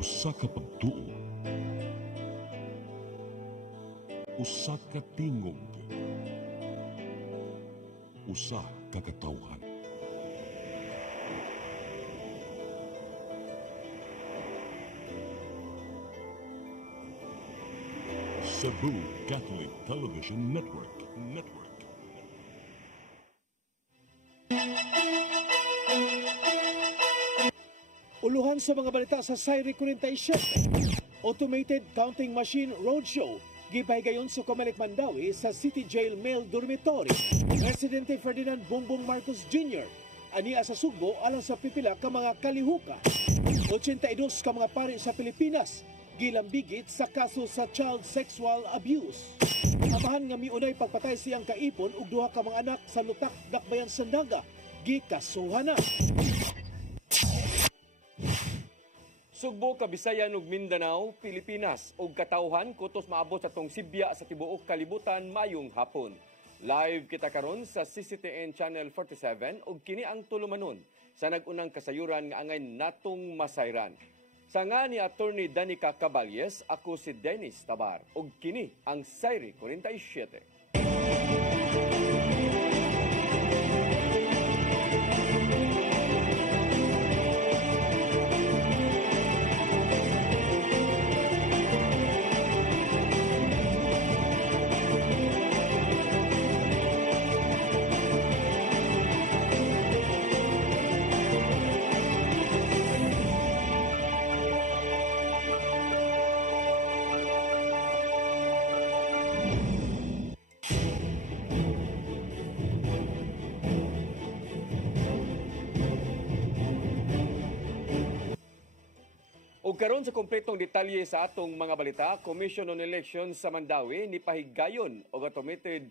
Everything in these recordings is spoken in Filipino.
Usa ka pagtuo, usa ka tingog, usa ka katawhan. Cebu Catholic Television Network. Uluhan sa mga balita sa Sayri 47. Automated Counting Machine Roadshow. Gipahigayon sa Comelec Mandawi sa City Jail Male Dormitory. Presidente Ferdinand Bongbong Marcos Jr. Ania sa Sugbo alang sa pipila ka mga kalihuka. 82 ka mga pari sa Pilipinas gilambigit sa kaso sa child sexual abuse. Amahan nga miunay pagpatay siyang kaipon ug duha ka mga anak sa Lutak, Dakbayan, Sandaga gikasuhan na. Sugbo, Kabisayan ug Mindanao, Pilipinas ug katawhan kutos maabot sa tong Sibya sa tibuok kalibutan mayong hapon. Live kita karon sa CCTN Channel 47 ug kini ang tulumanon sa nagunang kasayuran nga angay natong masayran. Sa nga ni Attorney Danica Caballes, ako si Dennis Tabar ug kini ang Sayri 47. Ug karon sa kompletong detalye sa atong mga balita, Commission on Elections sa Mandawi ni pahigayon og automated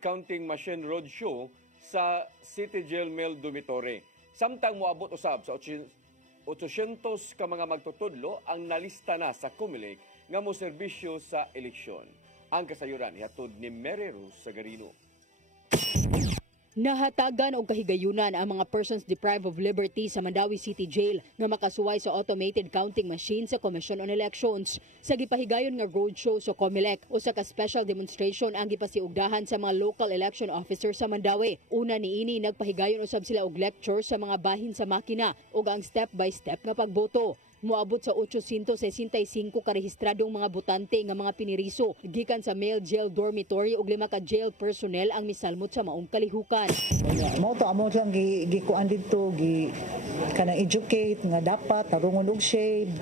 counting machine roadshow sa City Jail Male Dormitory. Samtang moabot usab sa 800 ka mga magtutudlo ang nalista na sa Comelec nga mo serbisyo sa eleksyon. Ang kasayuran ihatod ni Mary Rose Sagarino. Nahatagan og kahigayunan ang mga persons deprived of liberty sa Mandawi City Jail nga makasuway sa automated counting machine sa Commission on Elections. Sa gipahigayon nga roadshow sa Comelec, usa ka special demonstration ang gipasiugdahan sa mga local election officers sa Mandawi. Una niini nagpahigayon usab sila og lecture sa mga bahin sa makina ug ang step-by-step nga pagboto. Moabot sa 865 karehistradong mga botante nga mga piniriso gikan sa male jail dormitory ug 5 ka jail personnel ang misalmot sa maong kalihukan. Mo to amo lang gikuan didto kanang educate nga dapat tarungon og shade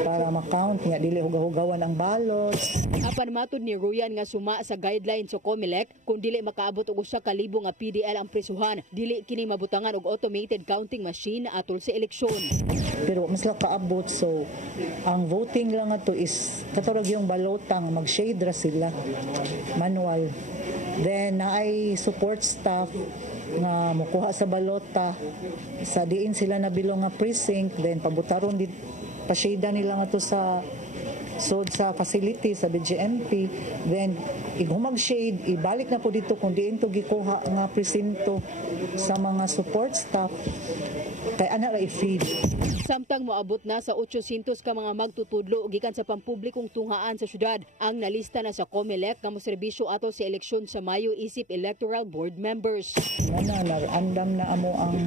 para ma-count nga dili hugaw-hugawan ang ballots. Apan matud ni Ruyan nga suma sa guidelines sa Comelec kung dili makaabot og 1,000 nga PDL ang prisuhan, dili kini mabutangan og automated counting machine atol sa eleksyon. Pero mas lang kaabot, so ang voting lang ato is katurag yung balotang mag-shade ra sila manual. Then naay support staff nga mokuha sa balota sa diin sila nabilong nga precinct, then pabutaron di pasyeda nila nga to sa sa facility sa BGMP, then igumag shade ibalik na po dito kung diin to gikuha nga presinto sa mga support staff kay ana ra i-feed. Samtang moabot na sa 800 ka mga magtutudlo gikan sa pampublikong tunghaan sa syudad ang nalista na sa Comelec nga moserbisyo ato sa eleksyon sa Mayo isip electoral board members. Andam na amo ang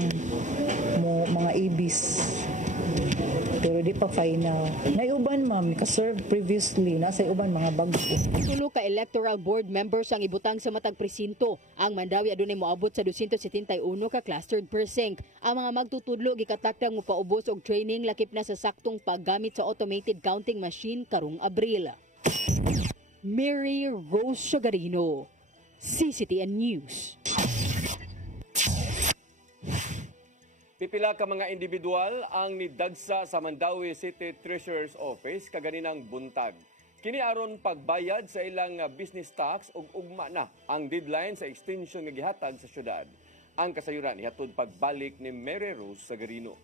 mga ibis. Pero di pa final. Naiuban ma'am, ka-serve previously, nasa uban mga bago. Tulo ka electoral board members ang ibutang sa matag presinto. Ang Mandawi adunay moabot sa 271 ka clustered precinct. Ang mga magtutudlo gikatakdang mopaubos og training lakip na sa saktong paggamit sa automated counting machine karong Abril. Mary Rose Sagarino, CCTN News. Pipila ka mga individual ang nidagsa sa Mandawi City Treasurer's Office kaganinang buntag. Kini aron pagbayad sa ilang business tax ug ugma na ang deadline sa extension nga gihatag sa syudad. Ang kasayuran ihatod pagbalik ni Mary Rose Sagarino.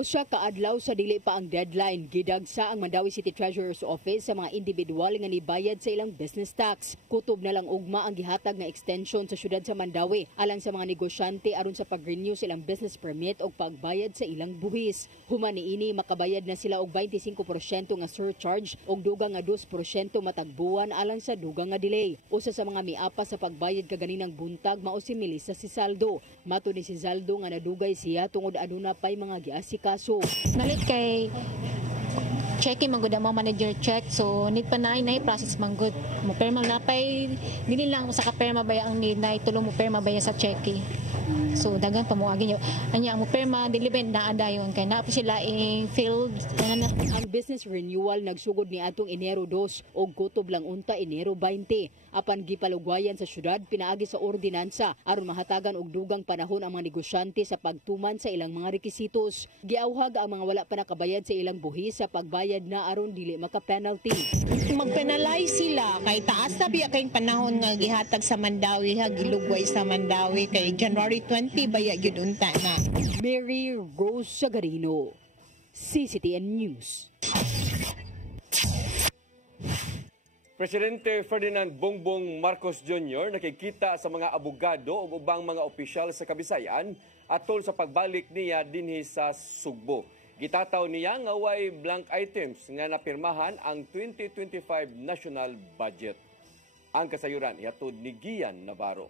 Usa ka adlaw sa dili pa ang deadline, gidagsa ang Mandawi City Treasurer's Office sa mga individual nga nibayad sa ilang business tax. Kutob na lang ugma ang gihatag nga extension sa syudad sa Mandawi alang sa mga negosyante aron sa pag-renew sa ilang business permit o pagbayad sa ilang buhis. Human niini makabayad na sila og 25% nga surcharge og dugang nga 2% matag buwan alang sa dugang nga delay. Usa sa mga miapa sa pagbayad kaganinang buntag mao si Melissa Sizaldo. Mato ni Sizaldo nga nadugay siya tungod aduna pay mga giasikaso. Nalit kay checking man gud mo manager check, so need pa na process man gud mo perma na pay dili lang sa ka perma baya ang need na tulong mo perma baya sa checking. So dagang pamuagi niyo anya mo perma dili ben na adayon kay na sila ing field na. Ang business renewal nagsugod ni atong Enero 2 og kutob lang unta Enero 20. Apan gipalugwayan sa syudad pinaagi sa ordinansa aron mahatagan og dugang panahon ang mga negosyante sa pagtuman sa ilang mga rekwisitos. Giawhag ang mga wala pa nakabayad sa ilang buhis sa pagbayad na aron dili maka-penalty. Mag-penalize sila kay taas na biya kayong panahon nga gihatag sa Mandawi ha gilugway sa Mandawi kay January 20 baya gyud unta na. Mary Rose Sagarino, CCTN News. Presidente Ferdinand Bongbong Marcos Jr. nakikita sa mga abogado o ubang mga opisyal sa Kabisayan atol sa pagbalik niya dinhi sa Sugbo. Gitataw niya nga way blank items nga napirmahan ang 2025 national budget. Ang kasayuran ihatod ni Gian Navarro.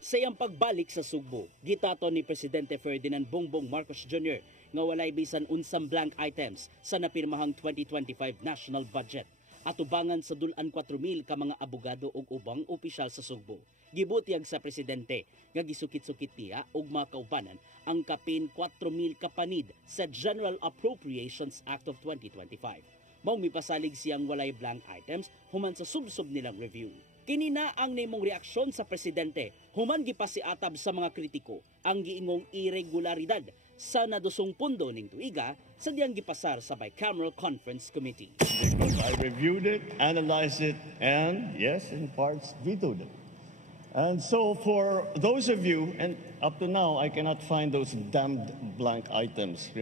Sa iyang pagbalik sa Sugbo, gitato ni Presidente Ferdinand Bongbong Marcos Jr. nga walay bisan unsang blank items sa napirmahang 2025 national budget. Atubangan sa dulan 4,000 ka mga abogado ug ubang opisyal sa Sugbo. Gibutiyag sa presidente nga gisukit-sukit niya og mga kaubanan ang kapin 4,000 ka panid sa General Appropriations Act of 2025. Mao mipasalig siyang walay blank items human sa subsob nilang review. Kini na ang nimong reaksyon sa presidente human gipasiatab sa mga kritiko ang giingong irregularidad sa nadusong pundo ning tuiga sa diyang gipasar sa Bicameral Conference Committee. Because I reviewed it, analyzed it, and yes, in parts vetoed it. And so for those of you, and up to now I cannot find those damned blank items.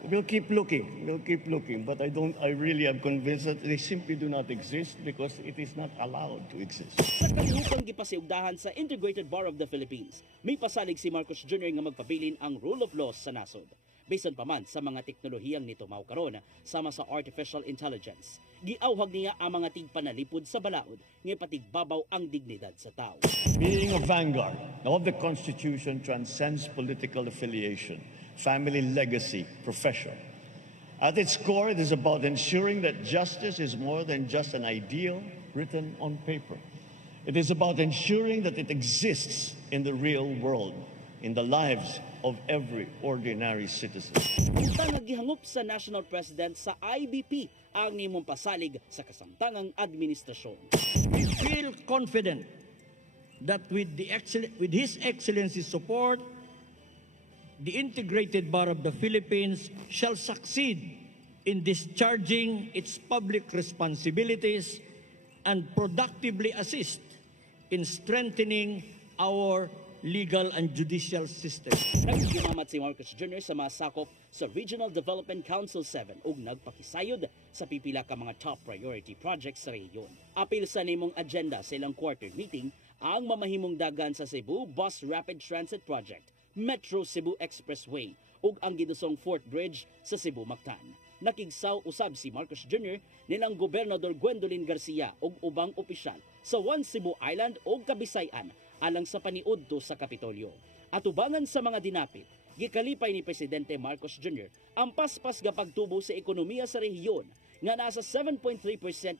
We'll keep looking, but I really am convinced that they simply do not exist because it is not allowed to exist. Sa kalihutang gipasiugdahan sa Integrated Bar of the Philippines, may pasalig si Marcos Jr. nga magpabilin ang rule of law sa nasod. Bisan pa man sa mga teknolohiyang nito mao karon sama sa artificial intelligence. Giawhag niya ang mga tigpanalipod sa balaod nga patigbabaw ang dignidad sa tao. Being a vanguard of the Constitution transcends political affiliation, family legacy, profession. At its core, it is about ensuring that justice is more than just an ideal written on paper. It is about ensuring that it exists in the real world, in the lives of every ordinary citizen. Utang nagihangup sa National President sa IBP ang nimong pasalig sa kasamtangang administrasyon. We feel confident that with His Excellency's support, the Integrated Bar of the Philippines shall succeed in discharging its public responsibilities and productively assist in strengthening our legal and judicial system. Nagsimamat si Marcos Jr. sa mga sakop sa Regional Development Council 7 ug nagpakisayod sa pipila ka mga top priority projects sa rehiyon. Apil sa nimong agenda sa ilang quarter meeting ang mamahimong dagan sa Cebu Bus Rapid Transit Project, Metro Cebu Expressway ug ang gidusong Fort Bridge sa Cebu Mactan. Nakigsaw usab si Marcos Jr. nilang Gobernador Gwendolyn Garcia ug ubang opisyal sa One Cebu Island ug Kabisayan alang sa paniudto sa Kapitolyo. Atubangan sa mga dinapit, gikalipay ni Presidente Marcos Jr. ang paspas nga pagtubo sa ekonomiya sa rehiyon nga nasa 7.3%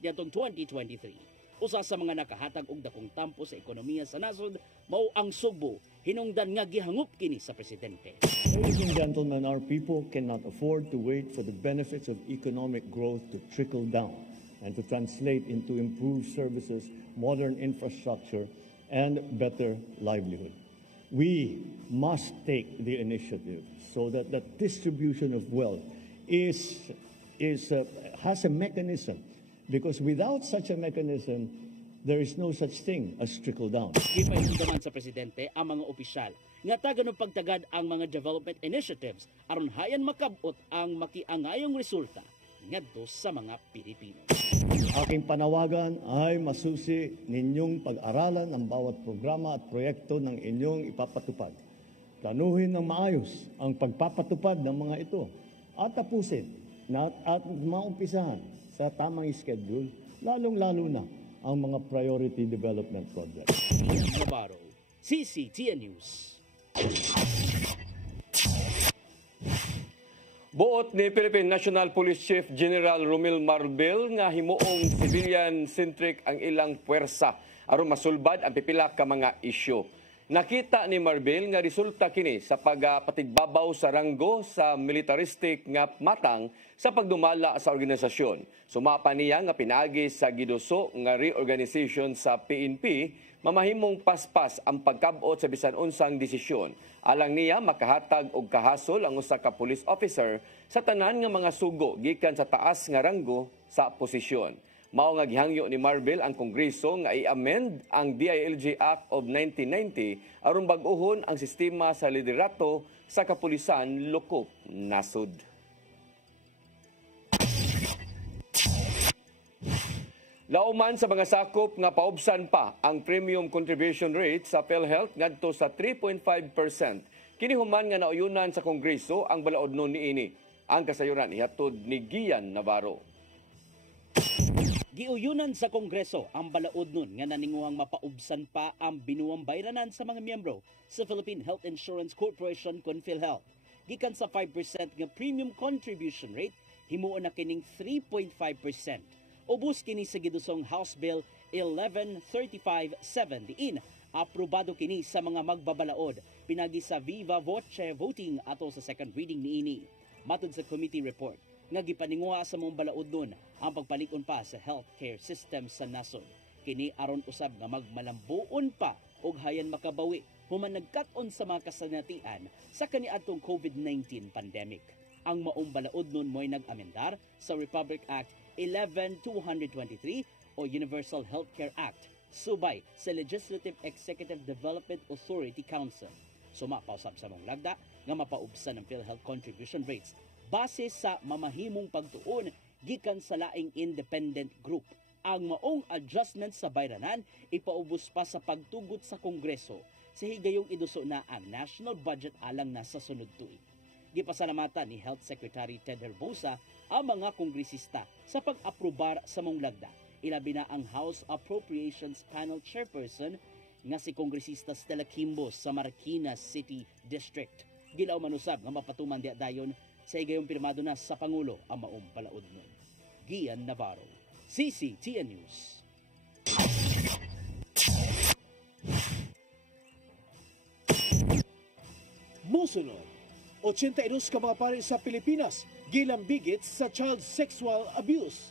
nitong 2023. Usa sa mga nakahatag og dakong tampo sa ekonomiya sa nasod mao ang Sugbo, hinungdan nga gihangup kini sa presidente. Ladies and gentlemen, our people cannot afford to wait for the benefits of economic growth to trickle down and to translate into improved services, modern infrastructure, and better livelihood. We must take the initiative so that the distribution of wealth has a mechanism, because without such a mechanism, there is no such thing as trickle down. Gipahimdaman sa presidente ang mga opisyal nga tagan pagtagad ang mga development initiatives aron hayan makabot ang makiangayong resulta ngadto sa mga Pilipino. Aking panawagan ay masusi ninyong pag-aralan ang bawat programa at proyekto ng inyong ipapatupad. Planuhin ng maayos ang pagpapatupad ng mga ito at tapusin at maumpisahan sa tamang schedule, lalong-lalo na ang mga priority development projects. Navarro, CCTN News. Buot ni Philippine National Police Chief General Romel Marbel nga himuong civilian-centric ang ilang puwersa aron masulbad ang pipila ka mga isyu. Nakita ni Marbel nga resulta kini sa pagpatigbabaw sa ranggo sa militaristic nga matang sa pagdumala sa organisasyon. Sumapa niya nga pinaagi sa giduso nga reorganization sa PNP, mamahimong paspas ang pagkabot sa bisan unsang desisyon. Alang niya makahatag og kahasol ang usa ka police officer sa tanan nga mga sugo gikan sa taas nga ranggo sa posisyon. Mao nga gihangyo ni Marbel ang Kongreso nga i-amend ang DILG Act of 1990 aron bag-ohon ang sistema sa liderato sa kapulisan lokop nasud. Lauman sa mga sakop nga paubsan pa ang premium contribution rate sa PhilHealth ngadto sa 3.5%. Kini human nga nauyunan sa Kongreso ang balaodnon niini. Ang kasayuran ihatod ni Gian Navarro. Giuyunan sa Kongreso ang balaodnon nga naninguhang mapaubsan pa ang binuwang bayranan sa mga miyembro sa Philippine Health Insurance Corporation kon PhilHealth. Gikan sa 5% nga premium contribution rate, himuon na kining 3.5%. Ubos kini sa gidusong House Bill 1135-7 aprobado kini sa mga magbabalaod pinagi sa Viva Voce voting ato sa second reading niini. Matod sa committee report nga gipaninguha sa mong balaodnon ang pagpalikon pa sa healthcare system sa nasod. Kini aron usab nga magmalambuon pa og hayan makabawi human nagkat-on sa mga kasanatian sa kaniadtong COVID-19 pandemic. Ang maong balaodnon mo'y nag-amendar sa Republic Act 11223 o Universal Healthcare Act, subay sa Legislative Executive Development Authority Council. Sumapausab sa mong lagda nga mapaubsan ng PhilHealth contribution rates base sa mamahimong pagtuon gikan sa laing independent group. Ang maong adjustment sa bayranan ipaubos pa sa pagtugot sa Kongreso sa higayong iduso na ang national budget alang na sa sunod tuig. Gipasalamatan ni Health Secretary Ted Herbosa ang mga kongresista sa pag-aprobar sa mong lagda. Ilabi na ang House Appropriations Panel Chairperson nga si Kongresista Stella Kimbo sa Marikina City District. Gilaw manusab nga mapatuman diya dayon sa higayong pirmado na sa Pangulo ang maong balaodnon. Gian Navarro, CCTN News. Musunod, 82 ka mga pare sa Pilipinas gilambigit sa child sexual abuse.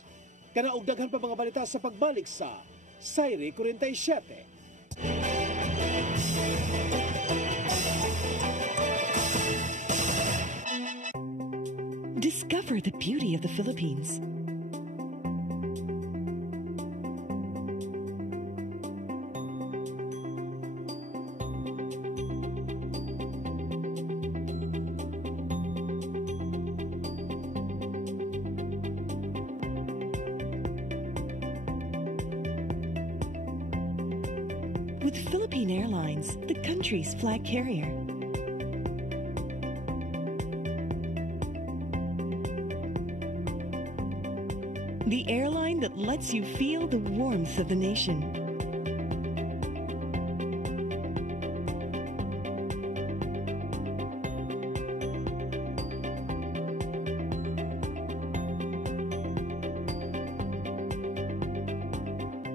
Kanaog daghan pa mga balita sa pagbalik sa Sayre 47. Discover the beauty of the Philippines. With Philippine Airlines, the country's flag carrier. The airline that lets you feel the warmth of the nation.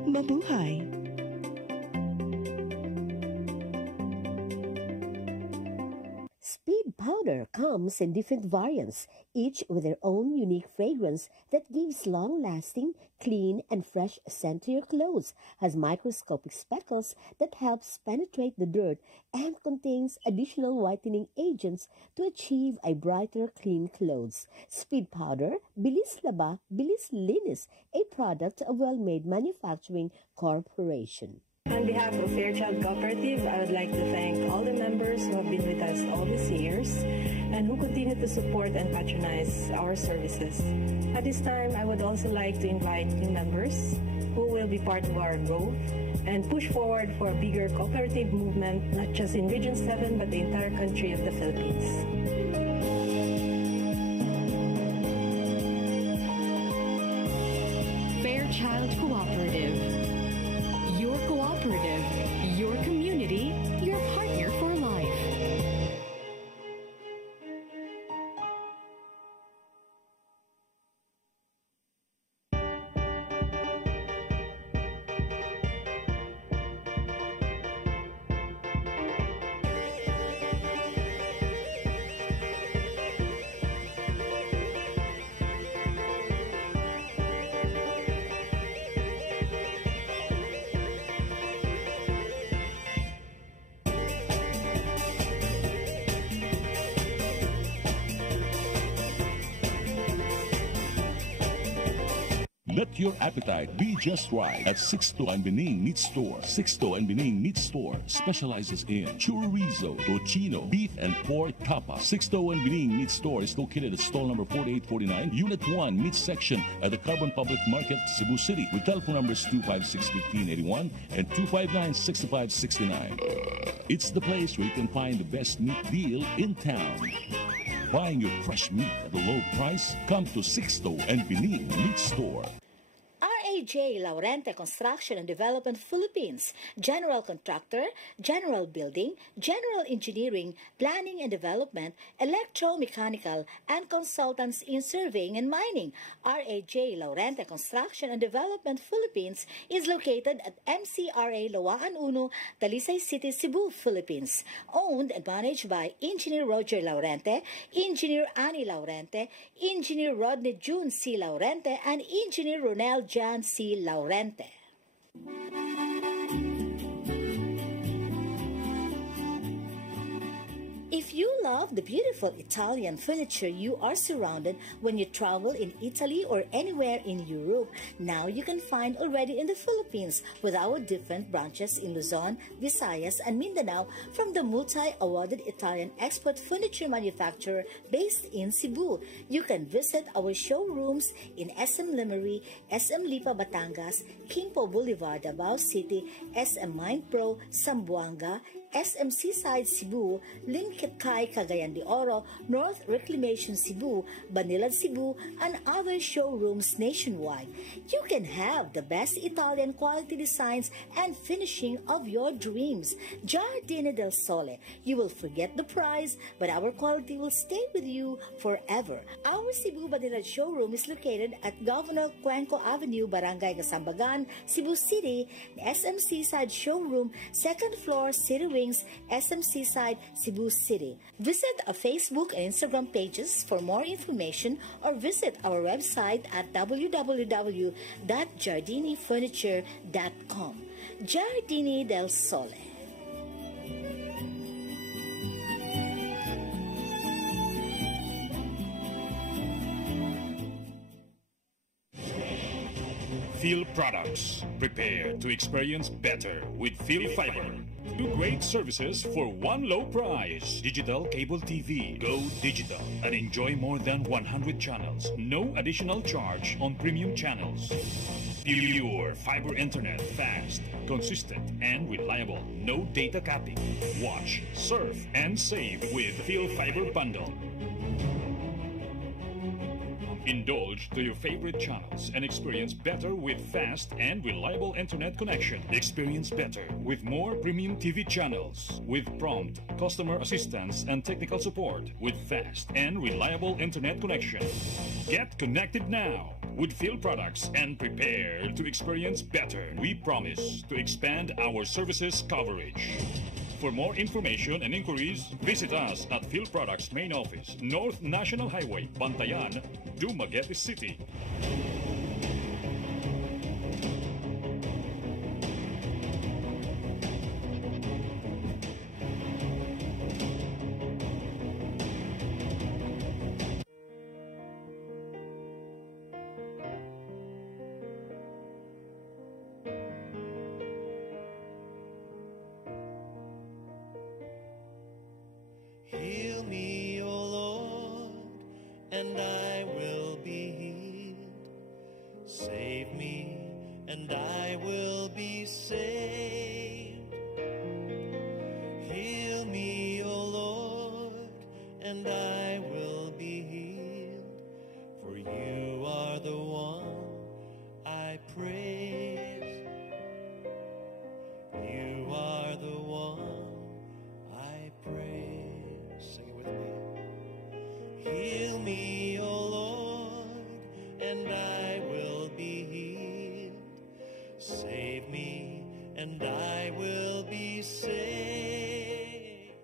Mabuhay! Speed powder comes in different variants, each with their own unique fragrance that gives long-lasting, clean, and fresh scent to your clothes, has microscopic speckles that helps penetrate the dirt, and contains additional whitening agents to achieve a brighter, clean clothes. Speed powder, Bilis Laba, Bilis Linis, a product of Well-Made Manufacturing Corporation. On behalf of Fairchild Cooperative, I would like to thank all the members who have been with us all these years and who continue to support and patronize our services. At this time, I would also like to invite new members who will be part of our growth and push forward for a bigger cooperative movement, not just in Region 7, but the entire country of the Philippines. Fairchild Cooperative. Your cooperative, your community, your partner for life. Let your appetite be just right at Sixto and Bening Meat Store. Sixto and Bening Meat Store specializes in chorizo, tocino, beef, and pork tapas. Sixto and Bening Meat Store is located at stall number 4849, Unit 1, Meat Section at the Carbon Public Market, Cebu City, with telephone numbers 256-1581 and 259-6569. It's the place where you can find the best meat deal in town. Buying your fresh meat at a low price? Come to Sixto and Bening Meat Store. RAJ Laurente Construction and Development Philippines, General Contractor, General Building, General Engineering, Planning and Development, Electromechanical, and Consultants in Surveying and Mining. RAJ Laurente Construction and Development Philippines is located at MCRA Lawaan Uno, Talisay City, Cebu, Philippines. Owned and managed by Engineer Roger Laurente, Engineer Annie Laurente, Engineer Rodney June C. Laurente, and Engineer Ronel Jan C. Laurente. If you love the beautiful Italian furniture you are surrounded when you travel in Italy or anywhere in Europe, now you can find already in the Philippines with our different branches in Luzon, Visayas, and Mindanao from the multi-awarded Italian export furniture manufacturer based in Cebu. You can visit our showrooms in SM Limery, SM Lipa Batangas, Kingpo Boulevard, Davao City, SM Mind Pro, Zamboanga, SM Seaside Cebu, Linkitcay, Cagayan de Oro, North Reclamation Cebu, Banilad Cebu, and other showrooms nationwide. You can have the best Italian quality designs and finishing of your dreams. Giardini del Sole. You will forget the price, but our quality will stay with you forever. Our Cebu Banilad showroom is located at Governor Cuenco Avenue, Barangay Gasambagan, Cebu City. SM Seaside Showroom, 2nd floor, City Wing, SM Seaside, Cebu City. Visit our Facebook and Instagram pages for more information or visit our website at www.giardinifurniture.com. Giardini del Sole. Phil Products. Prepare to experience better with Phil Fiber. Two great services for one low price. Digital cable TV. Go digital and enjoy more than 100 channels. No additional charge on premium channels. Pure fiber internet. Fast, consistent, and reliable. No data capping. Watch, surf, and save with Phil Fiber Bundle. Indulge to your favorite channels and experience better with fast and reliable internet connection. Experience better with more premium TV channels with prompt customer assistance and technical support with fast and reliable internet connection. Get connected now with Phil Products and prepare to experience better. We promise to expand our services coverage. For more information and inquiries, visit us at Phil Products Main Office, North National Highway, Bantayan, Dumaguete City. and I will be saved. Heal me, O Lord, and I will be healed, for you are the one I praise. You are the one I praise. Sing it with me. Heal me, O Lord, and I will be healed. Save me, and I will be saved.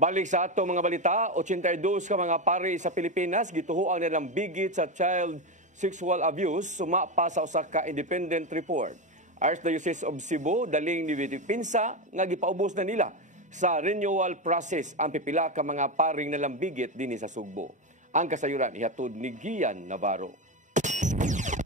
Balik sa ato mga balita, 82 ka mga pari sa Pilipinas gituhuan nilang bigit sa child sexual abuse sumapa sa usa ka independent report. Archdiocese of Cebu daling ni pinsa nga gipaubos na nila sa renewal process ang pipila ka mga paring nalambigit dinhi sa Sugbo. Ang kasayuran ihatod ni Gian Navarro.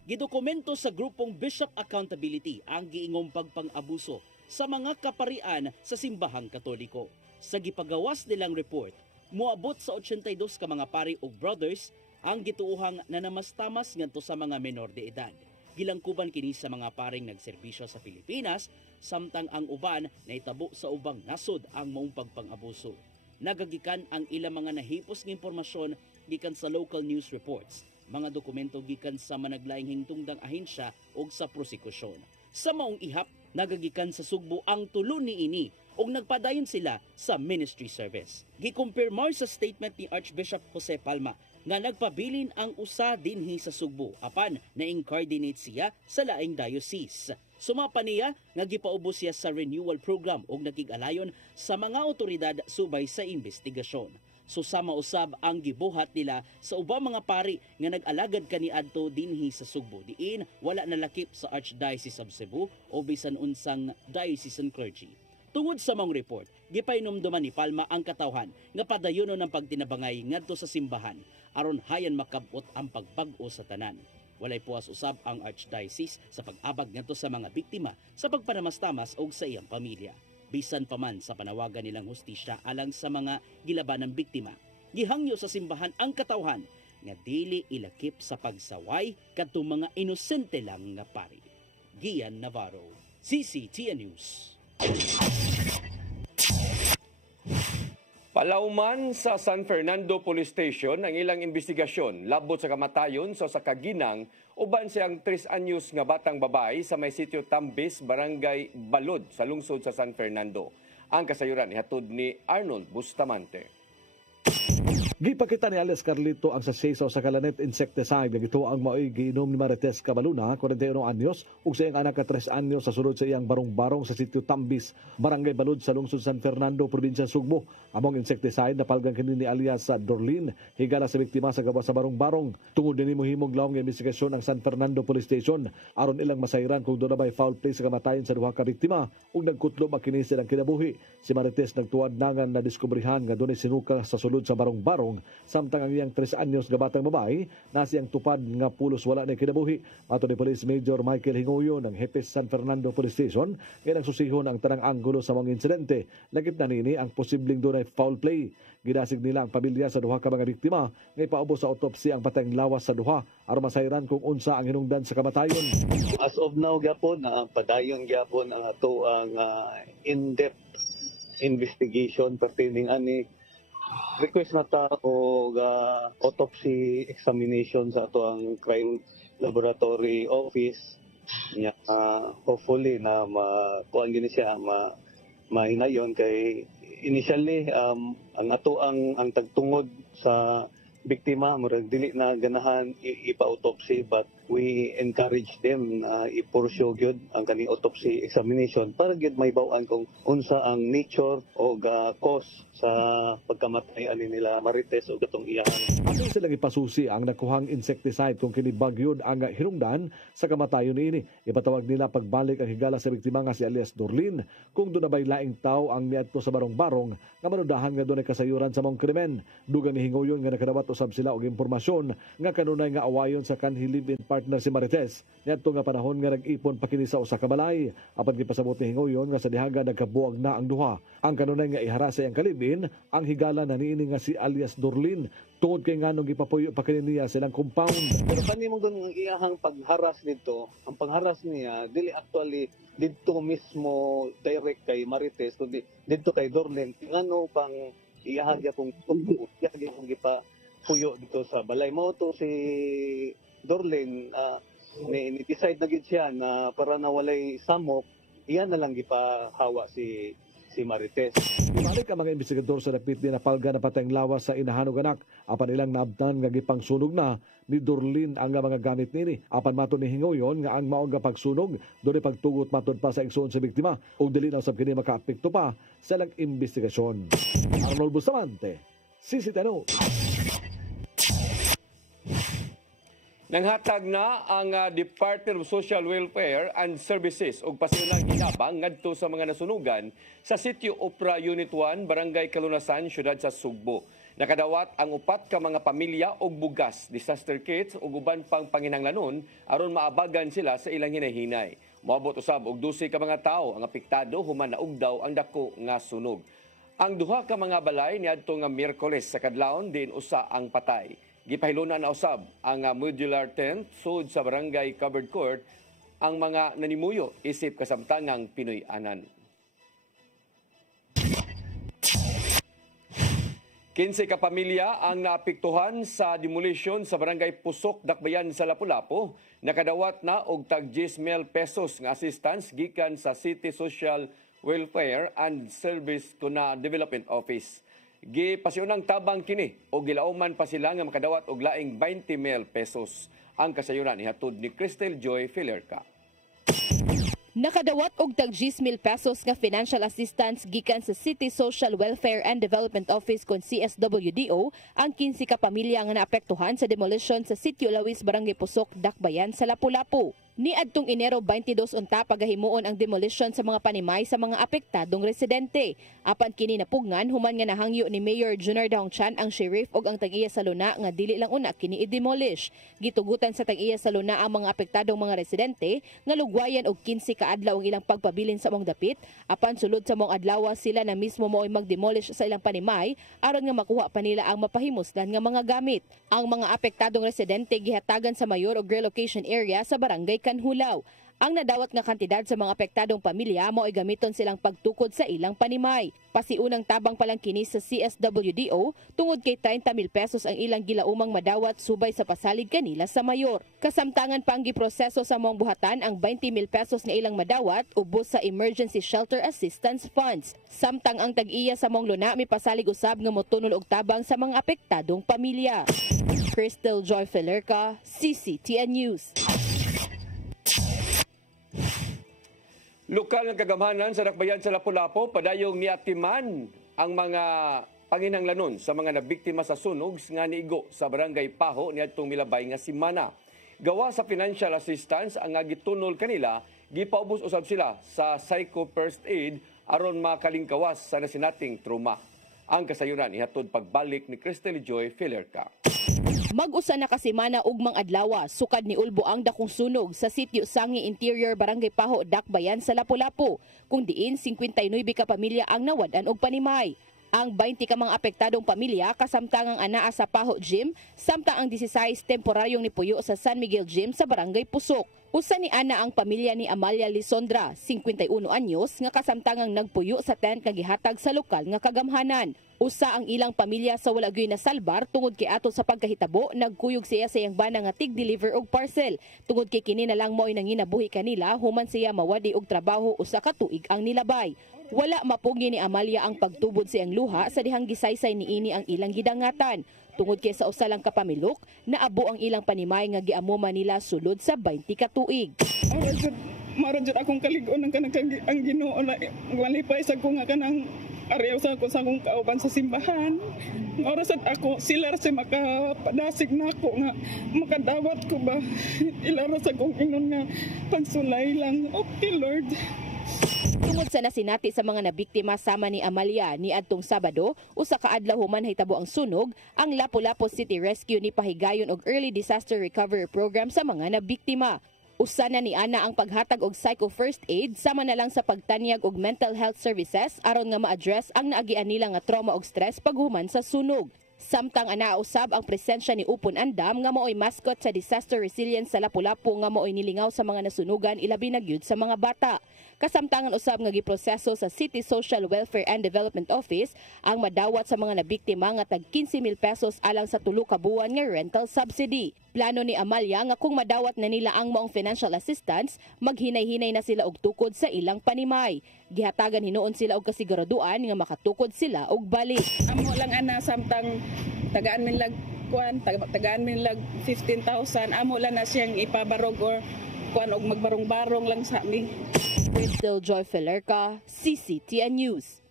Gidokumento sa grupong Bishop Accountability ang giingong pagpang-abuso sa mga kaparian sa simbahang Katoliko. Sa gipagawas nilang report, moabot sa 82 ka mga pari ug brothers ang gituuhang nanamastamas ngadto sa mga menor de edad. Gilangkuban kini sa mga paring nagserbisyo sa Pilipinas, samtang ang uban naitabo sa ubang nasod ang maong pagpang-abuso. Nagagikan ang ilang mga nahipos ng impormasyon gikan sa local news reports, mga dokumento gikan sa managlaing hingtungdang ahensya o sa prosekusyon. Sa maong ihap, nagagikan sa Sugbo ang tulo niini ug nagpadayon sila sa ministry service. Gikumpirmar sa statement ni Archbishop Jose Palma nga nagpabilin ang usa dinhi sa Sugbo apan na-incoordinate siya sa laing diocese. Sumapa niya nga gipaubos siya sa renewal program ug nakig-alayon sa mga otoridad subay sa investigasyon. Susama usab ang gibuhat nila sa ubang mga pari nga nag-alagad kaniadto dinhi sa Sugbo diin wala nalakip sa Archdiocese of Cebu o bisan unsang diocesan clergy. Tungod sa mong report, gipainomduman ni Palma ang katawhan nga padayonon ng pagtinabangay ngadto sa simbahan aron hayan makabot ang pagbag-o sa tanan. Walay puas usab ang Archdiocese sa pag-abag ngadto sa mga biktima sa pagpanamastamas og sa iyang pamilya. Bisan pa man sa panawagan nilang hustisya alang sa mga gilabanang biktima, gihangyo sa simbahan ang katawhan nga dili ilakip sa pagsaway kadtong mga inosente lang nga pari. Gian Navarro, CCTN News. Palauman sa San Fernando Police Station ang ilang investigasyon labot sa kamatayon sa sa kaginang uban siyang 3 anyos nga batang babae sa may sitio Tambis, Barangay Balod sa lungsod sa San Fernando. Ang kasayuran ihatod ni Arnold Bustamante. Gipakita ni Alias Carlito ang sasaysaw sa kalanet insecticide nga gito ang maoy giinom ni Marites Cabaluna, 41 anyos, ug sa iyang anak ka 3 anyos sa sulod sa iyang barong-barong sa sitio Tambis, Barangay Balod sa lungsod San Fernando, probinsya Sugbo. Among insecticide napalgan kini ni Alias sa Dorlin, higala sa biktima sa gawas sa barong-barong. Tungod dinhi mohimong lawom nga investigasyon ang San Fernando Police Station aron ilang masayran kung doon na bay foul play sa kamatayon sa duha ka biktima ug nagkutlob ang kini silang kinabuhi. Si Marites nagtuad nangan na diskubrihan nga dunay sinuka sa sulod sa barong-barong, samtang ang iyang 3 anyos nga batang babae na siyang tupad nga pulos wala na kinabuhi. Ato ni Police Major Michael Hinguyo ng Hepes San Fernando Police Station, kaya nagsusihon ang tanang anggulo sa mga insidente. Lagip na nini ang posibleng dunay foul play. Gidasig nila ang pamilya sa duha ka mga biktima nga ipaubos sa autopsy ang patayng lawas sa duha aron masayran kung unsa ang hinungdan sa kamatayon. As of now gyapon padayon gyapon ang ato ang in-depth investigation pertaining ani request na ta og autopsy examination sa ato ang crime laboratory office nya hopefully na makuan gini siya mahinayon kay initially ang ato ang tagtungod sa biktima murag dili na ganahan ipa-autopsy but we encourage them na i-pursue gyud ang kaning autopsy examination para gyud may baw-an kung unsa ang nature o cause sa pagkamatay ani nila Marites o gatong iyahan. Ato silang ipasusi ang nakuhang insecticide kung kini bagyod ang hinungdan sa kamatayon niini. Ipatawag nila pagbalik ang higala sa biktima nga si Alias Dorlin kung doon na bay laing tao ang niadto sa barong-barong nga manudahan nga doon ay kasayuran sa mong krimen. Dugang ni Hinguyon nga nakadawat usab sila og impormasyon nga kanunay nga awayon sa kanhi live-in partner partner si Marites. Niadto nga panahon nga nag-ipon pa kini sa usa ka balay. Apan gipasabot ni hingoyon nga sa dihaga nagkabuag na ang duha. Ang kanunay nga iharasa ang kalibin, ang higala na niini nga si alias Dorlin. Tungod kay nganong gipapuyo pa kini niya silang compound. Pero kanimo ang iyahang pagharas dito, ang pagharas niya dili actually dito mismo direct kay Marites kundi dito kay Dorlin. Ngano pang iyahang gyapong tunggo, iyahang gipa puyo dito sa balay mo to si Dorlin ni-decide na gid siya na para nawalay samok iyan na lang gipahawa si Marites. Ibalik ang mga investigador sa dapit ni napalga na patayng lawas sa inahanog anak. Apan ilang naabdan nga gipang sunog na ni Dorlin ang mga gamit nini. Apan mato ni hingoyon nga ang maong nga pagsunog dili pagtugot matod pa sa igsoon sa biktima ug dili na usab kini makaapekto pa sa lang investigasyon. Arnold Bustamante, CCTV. Nanghatag na ang Department of Social Welfare and Services ug pasilunang hinabang ngadto sa mga nasunugan sa Sitio Opera Unit 1, Barangay Kalunasan, Siyudad sa Sugbo. Nakadawat ang upat ka mga pamilya og bugas, disaster kits ug uban pang panginahanglanon aron maabagan sila sa ilang hinay-hinay. Moabot usab og 12 ka mga tawo ang apektado human naugdaw ang dako nga sunog. Ang duha ka mga balay niadto nga Miyerkules sa kadlawon din usa ang patay. Gipahilunan na usab ang modular tent sud sa Barangay Covered Court ang mga nanimuyo isip kasamtangang Pinoy-anan. 15 ka pamilya ang naapektuhan sa demolition sa Barangay Pusok, Dakbayan sa Lapu-Lapu. Nakadawat na og tag 10,000 pesos nga assistance gikan sa City Social Welfare and Service Tuna Development Office. Gipasiunang tabang kini o gilauman pa sila nga makadawat og laing 20,000 pesos. Ang kasayuran ihatod ni Cristel Joy Filerca. Nakadawat og tag 10,000 pesos nga financial assistance gikan sa City Social Welfare and Development Office kon CSWDO ang 15 ka pamilya nga naapektuhan sa demolition sa Sitio Lawis, Barangay Pusok, Dakbayan sa Lapu-Lapu. Niadtong Enero 22 unta pagahimuon ang demolition sa mga panimay sa mga apektadong residente. Apan kini napugngan human nga nahangyo ni Mayor Junior Dongchan ang sheriff og ang tag-iya sa Luna nga dili lang una kini i-demolish. Gitugutan sa tag-iya sa Luna ang mga apektadong mga residente nga lugwayan og 15 ka adlaw ang ilang pagpabilin sa mong dapit. Apan sulod sa mong adlaw sila na mismo mo'y mag-demolish sa ilang panimay aron nga makuha pa nila ang mapahimuslan nga mga gamit. Ang mga apektadong residente gihatagan sa mayor og relocation area sa Barangay Kanhulaw. Ang nadawat nga kantidad sa mga apektadong pamilya mao ay gamiton silang pagtukod sa ilang panimay. Pasiunang tabang palang kini sa CSWDO tungod kay 30,000 pesos ang ilang gilaumang madawat subay sa pasalig kanila sa mayor. Kasamtangan pa ang giproseso sa mong buhatan ang 20,000 pesos nga ilang madawat ubos sa Emergency Shelter Assistance Funds. Samtang ang tag-iya sa mong Luna mipasalig usab nga motunol og tabang sa mga apektadong pamilya. Cristel Joy Filerca, CCTN News. Lokal ng kagamhanan sa Dakbayan sa Lapu-Lapu padayong niatiman ang mga panginahanglanon sa mga nabiktima sa sunog nga niigo sa Barangay Paho niadtong milabay nga semana. Gawa sa financial assistance ang gitunol kanila, gipaubos usab sila sa psycho first aid aron makalingkawas sa nasinating trauma. Ang kasayuran ihatod pagbalik ni Cristel Joy Filerca. Mag-usa na kasemana ugmang adlaw sukad ni ulbo ang dakong sunog sa Sitio Sangi Interior, Barangay Paho, Dakbayan sa Lapu-Lapu, kung diin 59 ka pamilya ang nawadan og panimay. Ang 20 ka mga apektadong pamilya kasamtangang anaa sa Paho Gym, samtang ang 16 temporaryong nipuyo sa San Miguel Gym sa Barangay Pusok. Usa ni ana ang pamilya ni Amalia Lisondra, 51 anyos, nga kasamtangang nagpuyo sa tent nga gihatag sa lokal nga kagamhanan. Usa ang ilang pamilya sa wala gyud nasalbar tungod kay ato sa pagkahitabo nagkuyog siya sa iyang bana nga tig-deliver og parcel. Tungod kay kini na lang mo'y nanginabuhi kanila human siya mawadi og trabaho usa ka tuig ang nilabay. Wala mapugi ni Amalia ang pagtubod sa iyang luha sa dihang gisaysay niini ang ilang gidangatan. Tungod kay sa usa lang ka pamilok, naabo ang ilang panimay nga giamuma nila sulod sa 20 ka tuig. Maron jud akong kaligon ang kanang ang Ginoo na walipay sa ko nga kanang arew sa akong kauban sa simbahan. Oras at ako sila sa makapadasig nako nga makadawat ko ba ilara sa kong inon nga pagsulay lang. Okay Lord, Tungod sa nasinati sa mga nabiktima sama ni Amalia ni adtong Sabado, usa ka adlaw human hitabo ang sunog, ang Lapu-Lapu City Rescue ni pahigayon og early disaster recovery program sa mga nabiktima. Usa na ni ana ang paghatag og psycho first aid sama na lang sa pagtanyag og mental health services aron nga ma-address ang naagian nila nga trauma og stress paghuman sa sunog. Samtang anausab ang presensya ni Upon Andam nga maoy mascot sa disaster resilience sa Lapu-Lapu nga maoy nilingaw sa mga nasunugan ilabi na gyud sa mga bata. Kasamtangan usab nga giproseso sa City Social Welfare and Development Office ang madawat sa mga nabiktima nga tag 15,000 pesos alang sa 3 ka buwan nga rental subsidy. Plano ni Amalia nga kung madawat na nila ang maong financial assistance, maghinay-hinay na sila og tukod sa ilang panimay. Gihatagan hinuon sila og kasiguraduan nga makatukod sila og balik. Amo lang ana samtang tagaan min lag kuan, tagaan min lag 15,000, amo lang na siyang ipabarog or kuan og magbarong-barong lang sa mi. Crystal Joy Felerca, CCTN News.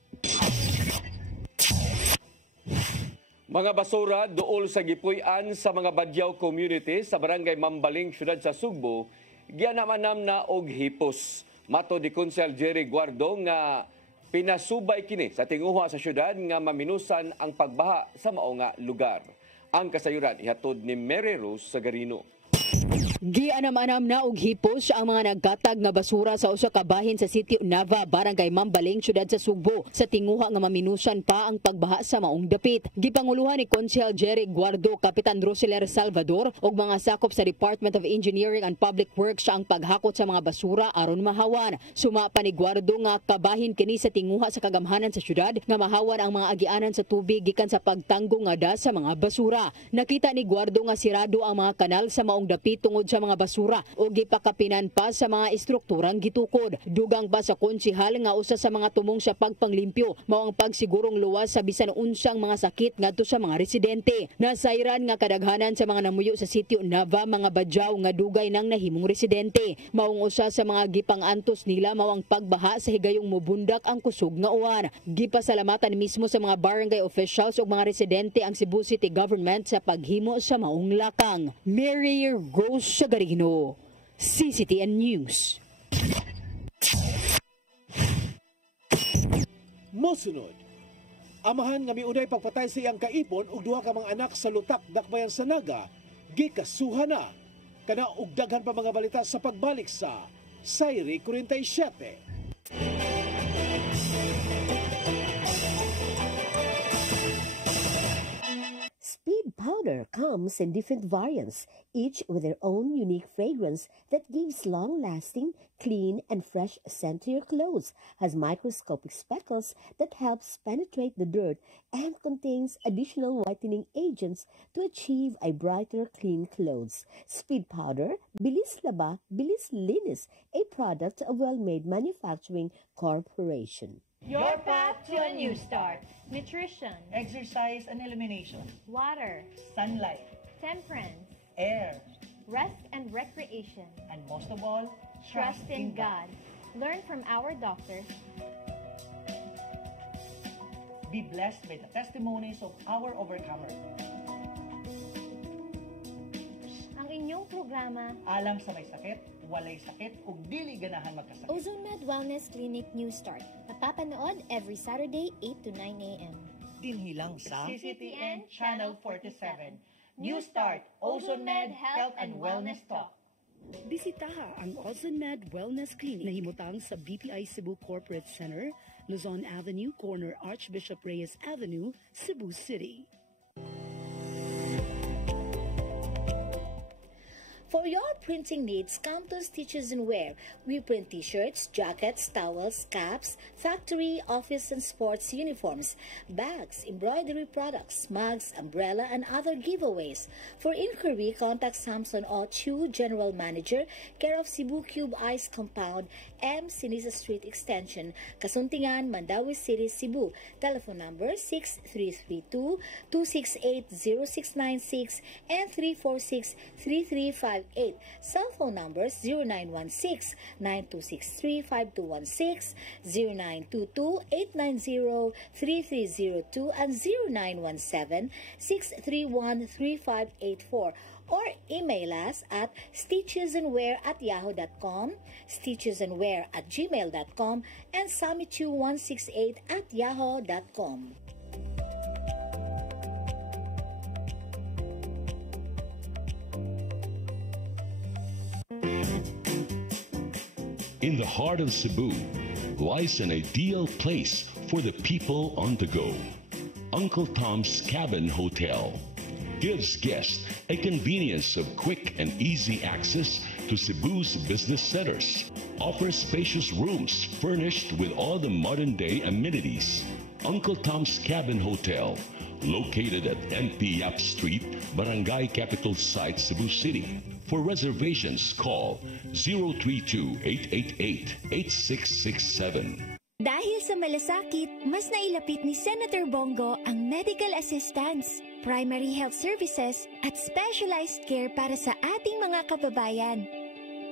Mga basura duol sa gipuy-an sa mga Badyaw community sa barangay Mambaling, siyudad sa Sugbo, gianamanam na og hipos. Mato di Konsel Jerry Guardo nga pinasubay kini sa tinguha sa siyudad nga maminusan ang pagbaha sa mao nga lugar. Ang kasayuran ihatod ni Mary Rose Sagarino. Gianam-anam na og hipos ang mga naggatag nga basura sa usa ka bahin sa Sitio Nava, barangay Mambaling, siyudad sa Sugbo, sa tinguha nga maminusan pa ang pagbaha sa maong dapit. Gipanguluhan ni Konsehal Jerry Guardo, Kapitan Roseler Salvador ug mga sakop sa Department of Engineering and Public Works ang paghakot sa mga basura aron mahawan. Suma pa ni Guardo nga kabahin kini sa tinguha sa kagamhanan sa siyudad nga mahawan ang mga agianan sa tubig gikan sa pagtanggo nga da sa mga basura. Nakita ni Guardo nga sirado ang mga kanal sa maong dapit tungod sa mga basura o gipakapinan pa sa mga estrukturang gitukod. Dugang pa sa konsehal nga usa sa mga tumong sa pagpanglimpyo mao ang pagsigurong luwas sa bisan unsang mga sakit ngadto sa mga residente. Nasayran nga kadaghanan sa mga namuyo sa Sitio Nava mga Badyaw nga dugay nang nahimong residente. Maong usa sa mga gipangantos nila mao ang pagbaha sa higayong mubundak ang kusog nga uwan. Gipasalamatan mismo sa mga barangay officials ug mga residente ang Cebu City Government sa paghimo sa maong lakang. Mary Rose Sagarino, CCTN News. Mosunod, amahan nga miunay pagpatay sa iyang kaipon ug duha ka mga anak sa Lutak, Dakbayan sa Naga, gikasuhan na. Kana og daghan pa mga balita sa pagbalik sa Sayri 47. Speed powder comes in different variants, each with their own unique fragrance that gives long-lasting, clean, and fresh scent to your clothes, has microscopic speckles that helps penetrate the dirt, and contains additional whitening agents to achieve a brighter, clean clothes. Speed powder, Bilis Laba, Bilis Linis, a product of Well-Made Manufacturing Corporation. Your path to a new start. Nutrition. Exercise and elimination. Water. Sunlight. Temperance. Air. Rest and recreation. And most of all, trust in God. Learn from our doctors. Be blessed by the testimonies of our overcomers. Ang inyong programa, Alam sa may sakit, walay sakit, ug dili ganahan magkasakit. OzoneMed Wellness Clinic New Start. Napapanood every Saturday, 8 to 9 a.m. Dinhilang sa CCTN Channel 47. New Start, OzoneMed Health and Wellness Talk. Bisitaha ang OzoneMed Wellness Clinic na himutang sa BPI Cebu Corporate Center, Luzon Avenue, corner Archbishop Reyes Avenue, Cebu City. For your printing needs, come to Stitches and Wear. We print t-shirts, jackets, towels, caps, factory, office, and sports uniforms, bags, embroidery products, mugs, umbrella, and other giveaways. For inquiry, contact Samson Ochu, General Manager, care of Cebu Cube Ice Compound, M. Sinisa Street Extension, Kasuntingan, Mandawi City, Cebu. Telephone number 6332-268-0696 and 346-3358. 0917-926-3558. Cell phone numbers 0916-9263-5216, 0922-890-3302, and 0917-631-3584. Or email us at stitchesandwear@yahoo.com, stitchesandwear@gmail.com, and samichu168@yahoo.com. In the heart of Cebu lies an ideal place for the people on the go. Uncle Tom's Cabin Hotel gives guests a convenience of quick and easy access to Cebu's business centers, offers spacious rooms furnished with all the modern-day amenities. Uncle Tom's Cabin Hotel, located at NP Yap Street, Barangay Capital Site, Cebu City. For reservations, call 032-888-8667. Dahil sa malasakit, mas nailapit ni Senator Bongo ang medical assistance, primary health services at specialized care para sa ating mga kababayan.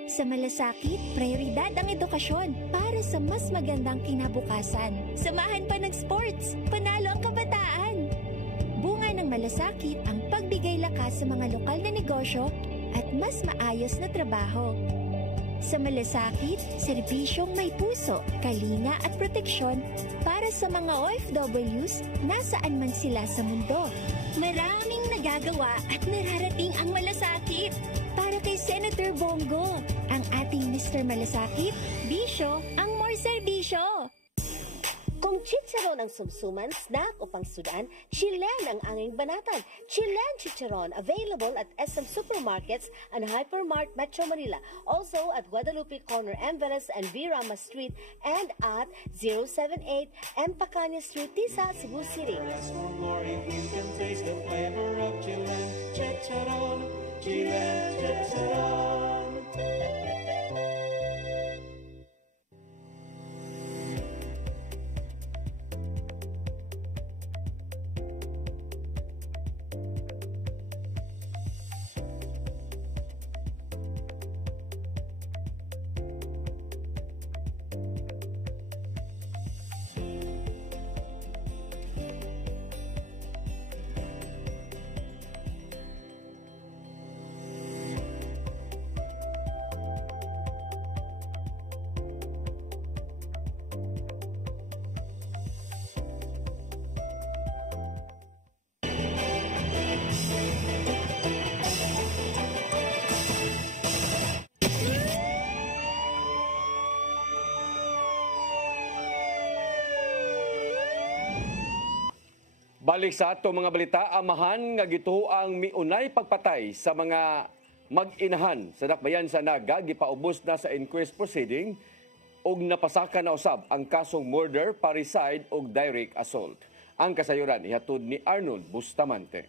Sa malasakit, prioridad ang edukasyon para sa mas magandang kinabukasan. Samahan pa ng sports, panalo ang kabataan. Bunga ng malasakit ang pagbigay lakas sa mga lokal na negosyo at mas maayos na trabaho. Sa malasakit, serbisyong may puso, kalinga at proteksyon para sa mga OFWs nasaan man sila sa mundo. Maraming nagagawa at nararating ang malasakit. Para kay Senator Bongo, ang ating Mr. Malasakit, bisyo ang more serbisyo. Kung chicharon ang sumsuman, snack o pangsudan, Chilen ang anging banatan. Chilen Chicharon, available at SM Supermarkets and Hypermart Metro Manila. Also at Guadalupe Corner, Envelas and V. Rama Street, and at 078 M. Pacanya Street, Tisa, Cebu City. Balik sa ato mga balita, amahan nga gituoang miunay pagpatay sa mga mag-inahan sa dakbayan sa Naga gipaubos na sa inquest proceeding ug napasaka na usab ang kasong murder, parricide ug direct assault. Ang kasayuran ihatod ni Arnold Bustamante.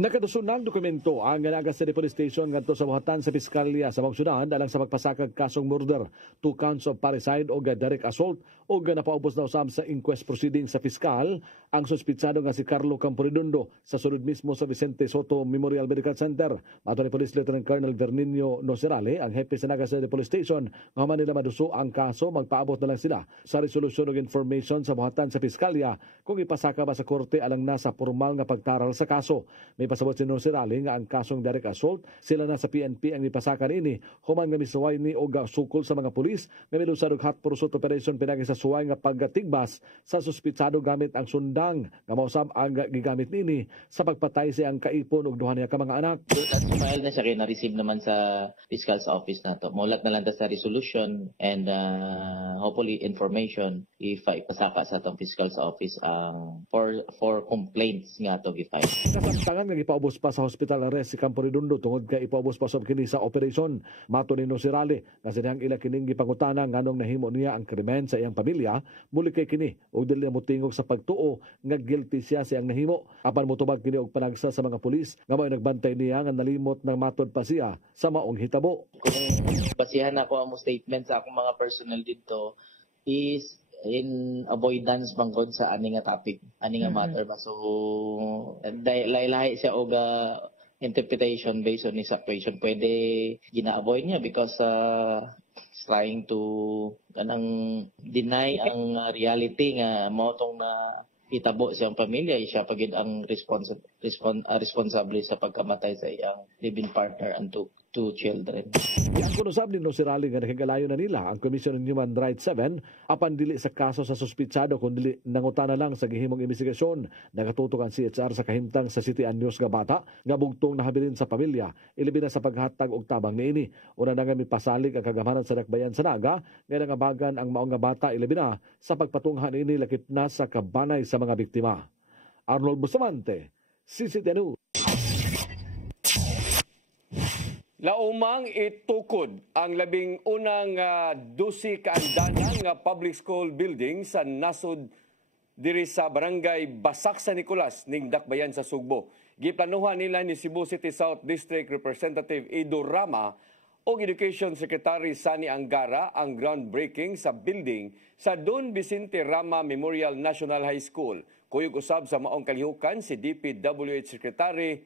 Nakadusunang dokumento ang Naga City Police Station ngadto sa buhatan sa Piskalya sa Bangsudan alang sa pagpasakag kasong murder, 2 counts of parricide o direct assault o napaubos na usab sa inquest proceeding sa piskal ang suspitsado nga si Carlo Camporedondo sa sulod mismo sa Vicente Soto Memorial Medical Center. Mato ni Police Lieutenant Colonel Vernino Nocerale, ang hepe sa Naga City Police Station, nga man nila maduso ang kaso, magpaabot na lang sila sa resolusyon og information sa buhatan sa Piskalya kung ipasaka ba sa korte alang nasa formal nga pagtaral sa kaso. May pasabot si Nocerale nga ang kasong direct assault sila na sa PNP ang ipasaka ini human nga misuway ni og sukol sa mga pulis nga milusad og hot pursuit operation pinagi sa suway nga pagtigbas sa suspitsado gamit ang sundang nga mausab ang gigamit nini sa pagpatay sa ang kaipon og duha niya ka mga anak. File na siya kay na-receive naman sa fiscal's office nato. Mulat na lang ta sa resolution and hopefully information if ipasaka sa atong fiscal's office ang for complaints nga to gi-file. Kasamtangan nga ipaubos pa sa hospital arrest si Camporedondo tungod kay ipaubos pa sab kini sa operasyon. Mato ni Nocerale nga sinang ila kining gipangutana nganong nahimo niya ang krimen sa iyang pamilya, muli kay kini og dili mo tingog sa pagtuo nga guilty siya sa iyang nahimo. Apan motubag kini og panagsa sa mga pulis nga mao nagbantay niya nga nalimot nang matod pa siya sa maong hitabo. Kung basihan ako ang statement sa akong mga personnel dito is in avoidance bangkod sa ani nga topic, ani nga matter ba. So lahi-lahi siya og interpretation based on his situation, pwede gina-avoid niya because trying to deny ang reality nga motong na itabo siyang pamilya, siya pagid ang responsable sa pagkamatay sa iyang living partner and two children. Ang kunusab ni si Raleigh nga nakigalayo na nila ang Commission on Human Rights 7 apan dili sa kaso sa suspitsado kundi nangutana lang sa gihimong investigasyon. Nagatutok ang CHR sa kahimtang sa City Anyos nga bata nga bugtong nahabilin sa pamilya ilabi na sa paghatag og tabang niini. Una na nga mipasalig ang kagamanan sa Dakbayan sa Naga nga nangabagan ang maong nga bata ilabi na sa pagpatunghan niini lakip na sa kabanay sa mga biktima. Arnold Bustamante, CCTV News. Laumang itukod ang labing unang 12 kaandanan nga public school building sa nasod diri sa barangay Basak sa Nicolas ning Dakbayan sa Sugbo. Giplanuhan nila ni Cebu City South District Representative Ido Rama o Education Secretary Sani Angara ang groundbreaking sa building sa Don Vicente Rama Memorial National High School. Kuyog usab sa maong kalihukan si DPWH Secretary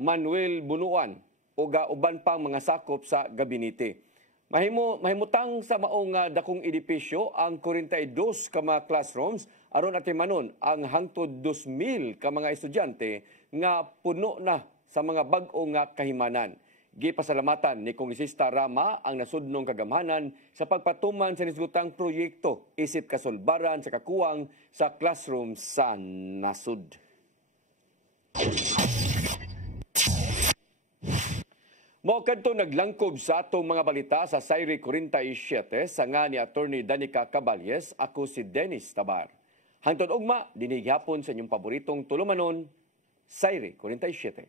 Manuel Bunuan o uban pang mga sakop sa gabinete. Mahimutang sa maong dakong edipisyo ang 42 ka mga classrooms aron atimanon ang hangtod 2,000 ka mga estudyante nga puno na sa mga bag-o nga kahimanan. Gipasalamatan ni Kongresista Rama ang nasudnong kagamhanan sa pagpatuman sa nisgutang proyekto isip kasulbaran sa kakuwang sa classroom sa nasud. Mao kadto naglangkob sa atong mga balita sa Sayre 47 sa nga ni Attorney Danica Caballes, ako si Dennis Tabar. Hangtod ugma dinig hapon sa inyong paboritong tulumanon, Sayre 47.